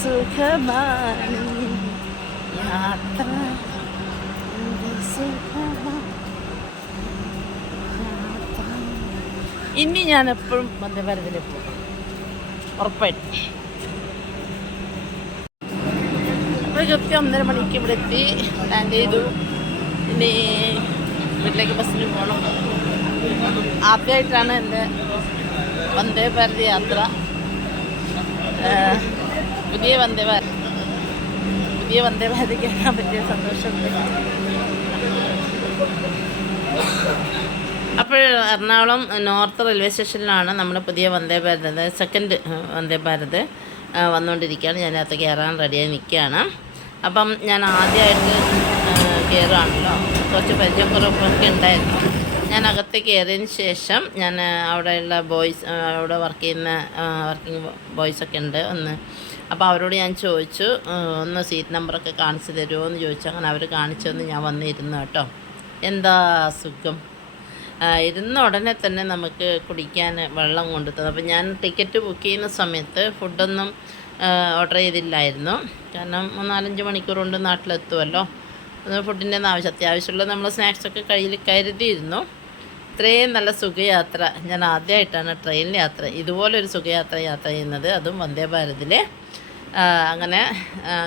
സുഖമാണ് യാത്ര. ഇനി ഞാൻ എപ്പോഴും വന്ദേ ഭാരതിൽ പോകും. ഉറപ്പായിട്ട്. കൃത്യം ഒന്നര മണിക്ക് ഇവിടെ എത്തി. ലാൻഡ് ചെയ്തു. ഇനി വീട്ടിലേക്ക് ബസ്സിന് പോകണം ആദ്യമായിട്ടാണ് എന്റെ വന്ദേ ഭാരത് യാത്ര. പുതിയ വന്ദേ ഭാരത് പുതിയ വന്ദേ ഭാരത് കേൾക്കാൻ പറ്റിയ സന്തോഷമുണ്ട്. അപ്പോൾ എറണാകുളം നോർത്ത് റെയിൽവേ സ്റ്റേഷനിലാണ് നമ്മുടെ പുതിയ വന്ദേ ഭാരത് സെക്കൻഡ് വന്ദേ ഭാരത് വന്നുകൊണ്ടിരിക്കുകയാണ്. ഞാനകത്ത് കയറാൻ റെഡിയായി നിൽക്കുകയാണ്. അപ്പം ഞാൻ ആദ്യമായിട്ട് കയറുകയാണല്ലോ. കുറച്ച് പരിചയക്കുറവൊക്കെ ഉണ്ടായിരുന്നു. ഞാൻ അകത്ത് കയറിയതിന് ശേഷം ഞാൻ അവിടെയുള്ള ബോയ്സ് അവിടെ വർക്ക് ചെയ്യുന്ന വർക്കിംഗ് ബോയ്സൊക്കെ ഉണ്ട്. ഒന്ന് അപ്പോൾ അവരോട് ഞാൻ ചോദിച്ചു ഒന്ന് സീറ്റ് നമ്പറൊക്കെ കാണിച്ചു തരുമോ എന്ന് ചോദിച്ചു. അങ്ങനെ അവർ കാണിച്ചു തന്ന് ഞാൻ വന്നിരുന്നു കേട്ടോ. എന്താ സുഖം? ഇരുന്ന ഉടനെ തന്നെ നമുക്ക് കുടിക്കാൻ വെള്ളം കൊണ്ടു തന്നു അപ്പോൾ ഞാൻ ടിക്കറ്റ് ബുക്ക് ചെയ്യുന്ന സമയത്ത് ഫുഡൊന്നും ഓർഡർ ചെയ്തില്ലായിരുന്നു. കാരണം നാലഞ്ച് മണിക്കൂർ കൊണ്ട് നാട്ടിലെത്തുമല്ലോ ഫുഡിന്റെ ആവശ്യം അത്യാവശ്യമുള്ള നമ്മൾ സ്നാക്സൊക്കെ കയ്യിൽ കരുതിയിരുന്നു. ഇത്രയും നല്ല സുഖയാത്ര ഞാൻ ആദ്യമായിട്ടാണ് ട്രെയിൻ യാത്ര. ഇതുപോലൊരു സുഖയാത്ര യാത്ര ചെയ്യുന്നത് അതും വന്ദേ ഭാരതിൽ അങ്ങനെ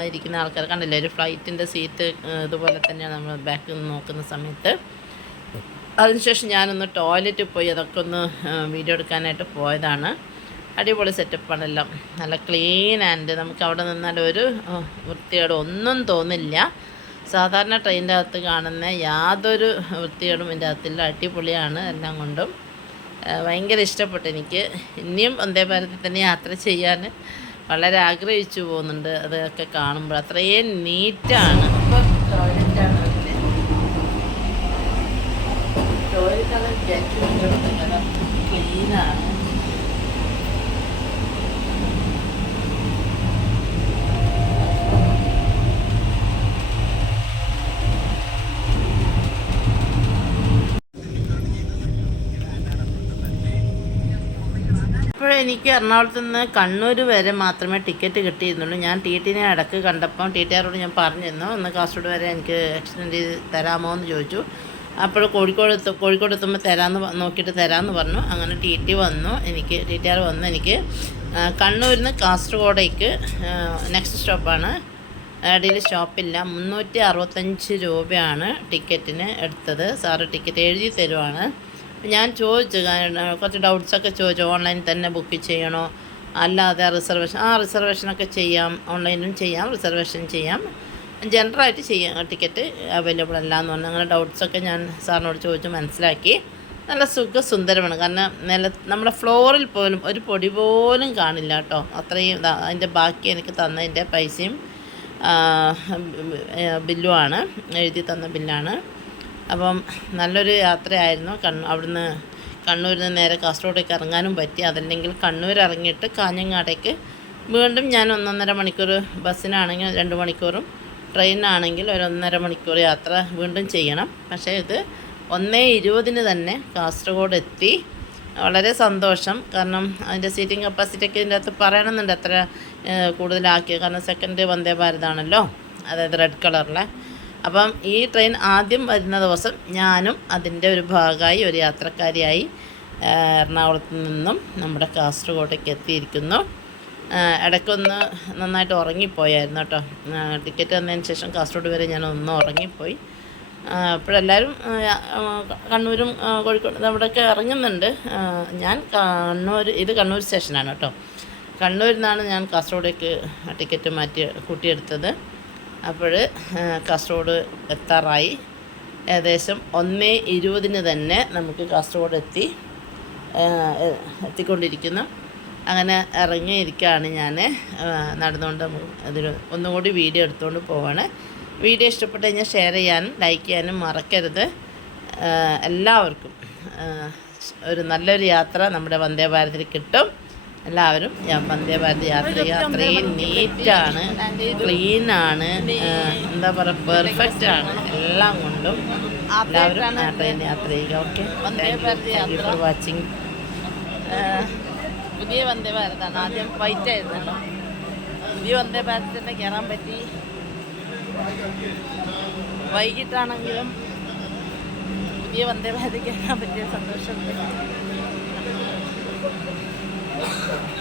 ഇരിക്കുന്ന ആൾക്കാർ. കണ്ടില്ലേ ഒരു ഫ്ലൈറ്റിന്റെ സീറ്റ് ഇതുപോലെ തന്നെയാണ് നമ്മൾ ബാക്കിൽ നിന്ന് നോക്കുന്ന സമയത്ത്. അതിനുശേഷം ഞാനൊന്ന് ടോയ്ലറ്റ് പോയി അതൊക്കെ ഒന്ന് വീഡിയോ എടുക്കാനായിട്ട് പോയതാണ്. അടിപൊളി സെറ്റപ്പാണെല്ലാം നല്ല ക്ലീൻ ആൻഡ് നമുക്ക് അവിടെ നിന്നാൽ ഒരു ആ, ഒന്നും തോന്നില്ല. സാധാരണ ട്രെയിനിന്റെ അകത്ത് കാണുന്ന യാതൊരു വൃത്തികേടും ഇതിന്റെ അകത്തില്ല. അടിപൊളിയാണ് എല്ലാം കൊണ്ടും. ഭയങ്കര ഇഷ്ടപ്പെട്ടു എനിക്ക്. ഇനിയും വന്ദേ ഭാരതിൽ തന്നെ യാത്ര ചെയ്യാൻ വളരെ ആഗ്രഹിച്ചു പോകുന്നുണ്ട്. അതൊക്കെ കാണുമ്പോൾ അത്രയും നീറ്റാണ്. ടോയ്ലറ്റാണ് ഏറ്റവും ക്ലീനാണ് ഇപ്പോൾ എനിക്ക് എറണാകുളത്ത് നിന്ന് കണ്ണൂർ വരെ മാത്രമേ ടിക്കറ്റ് കിട്ടിയിരുന്നുള്ളൂ. ഞാൻ ടി ടിനെ അടക്ക് കണ്ടപ്പം ടി ടിആറോട് ഞാൻ പറഞ്ഞിരുന്നു ഒന്ന് കാസർഗോഡ് വരെ എനിക്ക് എക്സ്റ്റെൻഡ് ചെയ്ത് തരാമോ എന്ന് ചോദിച്ചു. അപ്പോൾ കോഴിക്കോട് എത്തു കോഴിക്കോട് എത്തുമ്പോൾ തരാമെന്ന് നോക്കിയിട്ട് തരാമെന്ന് പറഞ്ഞു. അങ്ങനെ ടി ടി വന്നു എനിക്ക് ടി ടി ആർ വന്നു. എനിക്ക് കണ്ണൂരിൽ നിന്ന് കാസർഗോഡേക്ക് നെക്സ്റ്റ് സ്റ്റോപ്പാണ് ഇടയിൽ സ്റ്റോപ്പില്ല. മുന്നൂറ്റി അറുപത്തഞ്ച് രൂപയാണ് ടിക്കറ്റിന് എടുത്തത്. സാറ് ടിക്കറ്റ് എഴുതി തരുവാണ്. ഞാൻ ചോദിച്ചു കുറച്ച് ഡൗട്ട്സൊക്കെ ചോദിച്ചു. ഓൺലൈനിൽ തന്നെ ബുക്ക് ചെയ്യണോ? അല്ലാതെ റിസർവേഷൻ ആ റിസർവേഷനൊക്കെ ചെയ്യാം. ഓൺലൈനും ചെയ്യാം റിസർവേഷൻ ചെയ്യാം. ജനറലായിട്ട് ചെയ്യാം. ടിക്കറ്റ് അവൈലബിൾ അല്ല എന്ന് പറഞ്ഞു. അങ്ങനെ ഡൗട്ട്സൊക്കെ ഞാൻ സാറിനോട് ചോദിച്ചു മനസ്സിലാക്കി. നല്ല സുഖസുന്ദരമാണ്. കാരണം നില നമ്മുടെ ഫ്ലോറിൽ പോലും ഒരു പൊടി പോലും കാണില്ല കേട്ടോ. അത്രയും അതിന്റെ ബാക്കി എനിക്ക് തന്നതിന്റെ പൈസയും ബില്ലുമാണ്. എഴുതി തന്ന ബില്ലാണ്. അപ്പം നല്ലൊരു യാത്രയായിരുന്നു. കണ് അവിടുന്ന് കണ്ണൂരിൽ നിന്ന് നേരെ കാസർഗോഡേക്ക് ഇറങ്ങാനും പറ്റി. അതല്ലെങ്കിൽ കണ്ണൂർ ഇറങ്ങിയിട്ട് കാഞ്ഞങ്ങാടേക്ക് വീണ്ടും ഞാൻ ഒന്നൊന്നര മണിക്കൂർ ബസ്സിനാണെങ്കിൽ രണ്ട് മണിക്കൂറും ട്രെയിനാണെങ്കിൽ ഒരു ഒന്നര മണിക്കൂർ യാത്ര വീണ്ടും ചെയ്യണം. പക്ഷേ ഇത് ഒന്നേ ഇരുപതിന് തന്നെ കാസർഗോഡ് എത്തി വളരെ സന്തോഷം. കാരണം അതിന്റെ സീറ്റിംഗ് കപ്പാസിറ്റി ഒക്കെ ഇതിന്റെ അകത്ത് പറയണമെന്നുണ്ട് എത്ര കൂടുതലാക്കിയത് കാരണം സെക്കൻഡ് വന്ദേ ഭാരതാണല്ലോ അതായത് റെഡ് കളറിലെ. അപ്പം ഈ ട്രെയിൻ ആദ്യം വരുന്ന ദിവസം ഞാനും അതിന്റെ ഒരു ഭാഗമായി ഒരു യാത്രക്കാരിയായി എറണാകുളത്ത് നിന്നും നമ്മുടെ കാസർഗോഡേക്ക് എത്തിയിരിക്കുന്നു. ഇടയ്ക്കൊന്ന് നന്നായിട്ട് ഉറങ്ങിപ്പോയായിരുന്നു കേട്ടോ. ടിക്കറ്റ് തന്നതിന് ശേഷം കാസർഗോഡ് വരെ ഞാൻ ഒന്ന് ഉറങ്ങിപ്പോയി. അപ്പോഴെല്ലാവരും കണ്ണൂരും കോഴിക്കോട് നമ്മുടെയൊക്കെ ഇറങ്ങുന്നുണ്ട്. ഞാൻ കണ്ണൂർ ഇത് കണ്ണൂർ സ്റ്റേഷനാണ് കേട്ടോ. കണ്ണൂരിൽ നിന്നാണ് ഞാൻ കാസർഗോഡേക്ക് ടിക്കറ്റ് മാറ്റി കൂട്ടിയെടുത്തത്. അപ്പോൾ കാസർഗോഡ് എത്താറായി. ഏകദേശം ഒന്ന് ഇരുപതിന് തന്നെ നമുക്ക് കാസർഗോഡ് എത്തി എത്തിക്കൊണ്ടിരിക്കുന്നു. അങ്ങനെ ഇറങ്ങിയിരിക്കുകയാണ് ഞാൻ നടന്നുകൊണ്ട് അതിൽ ഒന്നുകൂടി വീഡിയോ എടുത്തുകൊണ്ട് പോവാണ്. വീഡിയോ ഇഷ്ടപ്പെട്ട് കഴിഞ്ഞാൽ ഷെയർ ചെയ്യാനും ലൈക്ക് ചെയ്യാനും മറക്കരുത്. എല്ലാവർക്കും ഒരു നല്ലൊരു യാത്ര നമ്മുടെ വന്ദേ ഭാരതിൽ കിട്ടും. എല്ലാവരും ഞാൻ വന്ദേ ഭാരത് യാത്ര അത്രയും നീറ്റാണ്. ക്ലീനാണ് എന്താ പറയുക പെർഫെക്റ്റ് ആണ്. എല്ലാം കൊണ്ടും എല്ലാവരും ട്രെയിൻ യാത്ര ചെയ്യുക. Okay thank you for watching പുതിയ വന്ദേ ഭാരതാണ് ആദ്യം വൈറ്റ് ആയിരുന്നല്ലോ. പുതിയ വന്ദേ ഭാരത് തന്നെ കയറാൻ പറ്റി. വൈകിട്ടാണെങ്കിലും പുതിയ വന്ദേ ഭാരത് കയറാൻ പറ്റിയ സന്തോഷമുണ്ട്. Thank you.